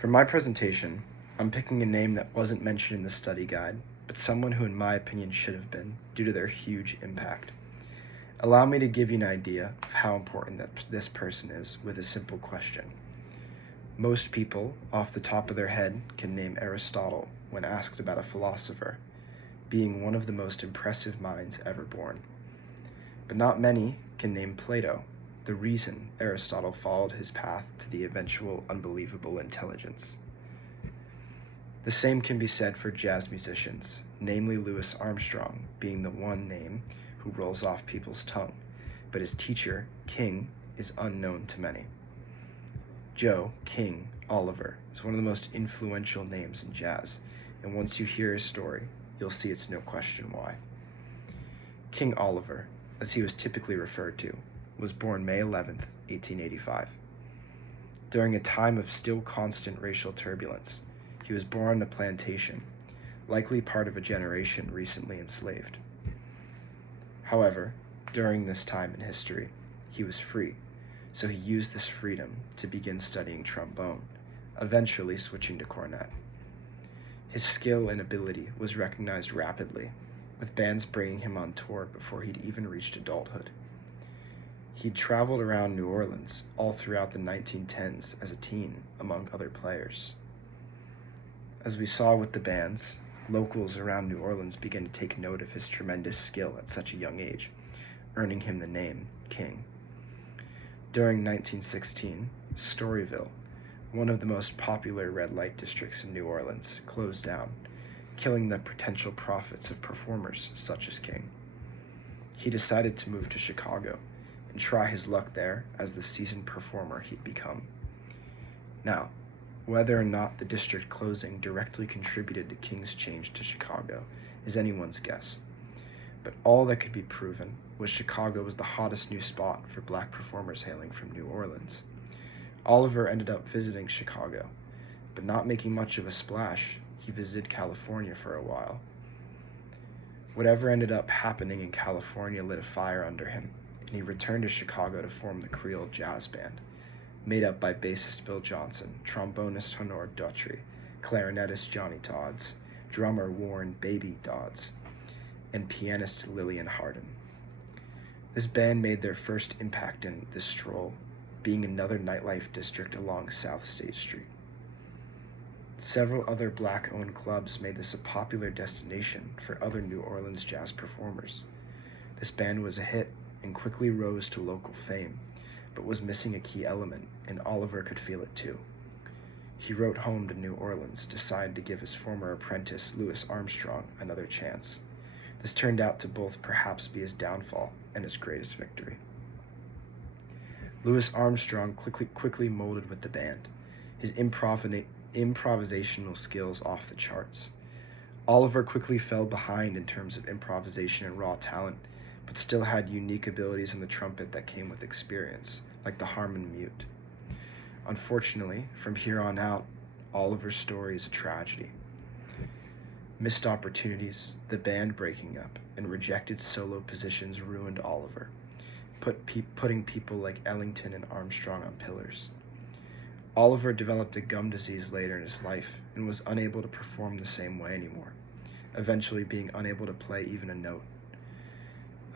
For my presentation, I'm picking a name that wasn't mentioned in the study guide, but someone who in my opinion should have been, due to their huge impact. Allow me to give you an idea of how important this person is with a simple question. Most people, off the top of their head, can name Aristotle when asked about a philosopher, being one of the most impressive minds ever born. But not many can name Plato, the reason Aristotle followed his path to the eventual unbelievable intelligence. The same can be said for jazz musicians, namely Louis Armstrong being the one name who rolls off people's tongue, but his teacher, King, is unknown to many. Joe King Oliver is one of the most influential names in jazz, and once you hear his story, you'll see it's no question why. King Oliver, as he was typically referred to, was born May 11th, 1885. During a time of still constant racial turbulence, he was born on a plantation, likely part of a generation recently enslaved. However, during this time in history, he was free, so he used this freedom to begin studying trombone, eventually switching to cornet. His skill and ability was recognized rapidly, with bands bringing him on tour before he'd even reached adulthood. He'd traveled around New Orleans all throughout the 1910s as a teen, among other players. As we saw with the bands, locals around New Orleans began to take note of his tremendous skill at such a young age, earning him the name King. During 1916, Storyville, one of the most popular red light districts in New Orleans, closed down, killing the potential profits of performers such as King. He decided to move to Chicago and try his luck there as the seasoned performer he'd become. Now, whether or not the district closing directly contributed to King's change to Chicago is anyone's guess, but all that could be proven was Chicago was the hottest new spot for black performers hailing from New Orleans. Oliver ended up visiting Chicago, but not making much of a splash. He visited California for a while. Whatever ended up happening in California lit a fire under him, and he returned to Chicago to form the Creole Jazz Band, made up by bassist Bill Johnson, trombonist Honore Daughtry, clarinetist Johnny Dodds, drummer Warren "Baby" Dodds, and pianist Lillian Hardin. This band made their first impact in The Stroll, being another nightlife district along South State Street. Several other black-owned clubs made this a popular destination for other New Orleans jazz performers. This band was a hit and quickly rose to local fame, but was missing a key element, and Oliver could feel it too. He wrote home to New Orleans, decided to give his former apprentice, Louis Armstrong, another chance. This turned out to both perhaps be his downfall and his greatest victory. Louis Armstrong quickly molded with the band, his improvisational skills off the charts. Oliver quickly fell behind in terms of improvisation and raw talent, but still had unique abilities on the trumpet that came with experience, like the Harmon mute. Unfortunately, from here on out, Oliver's story is a tragedy. Missed opportunities, the band breaking up, and rejected solo positions ruined Oliver, putting people like Ellington and Armstrong on pillars. Oliver developed a gum disease later in his life and was unable to perform the same way anymore, eventually being unable to play even a note.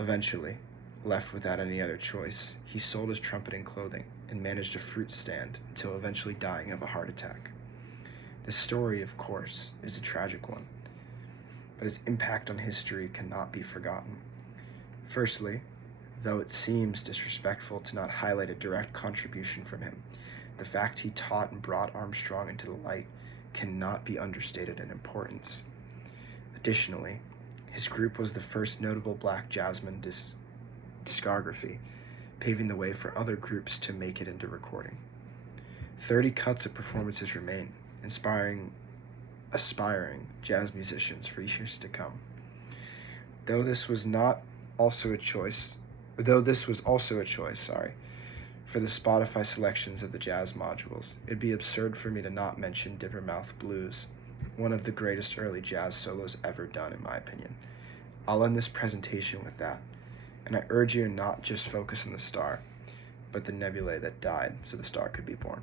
Eventually, left without any other choice, he sold his trumpet and clothing and managed a fruit stand until eventually dying of a heart attack. This story, of course, is a tragic one, but his impact on history cannot be forgotten. Firstly, though it seems disrespectful to not highlight a direct contribution from him, the fact he taught and brought Armstrong into the light cannot be understated in importance. Additionally, his group was the first notable black jazzman discography, paving the way for other groups to make it into recording. 30 cuts of performances remain, inspiring aspiring jazz musicians for years to come. Though this was also a choice, for the Spotify selections of the jazz modules, it'd be absurd for me to not mention Dippermouth Blues, one of the greatest early jazz solos ever done in my opinion. I'll end this presentation with that, and I urge you to not just focus on the star, but the nebulae that died so the star could be born.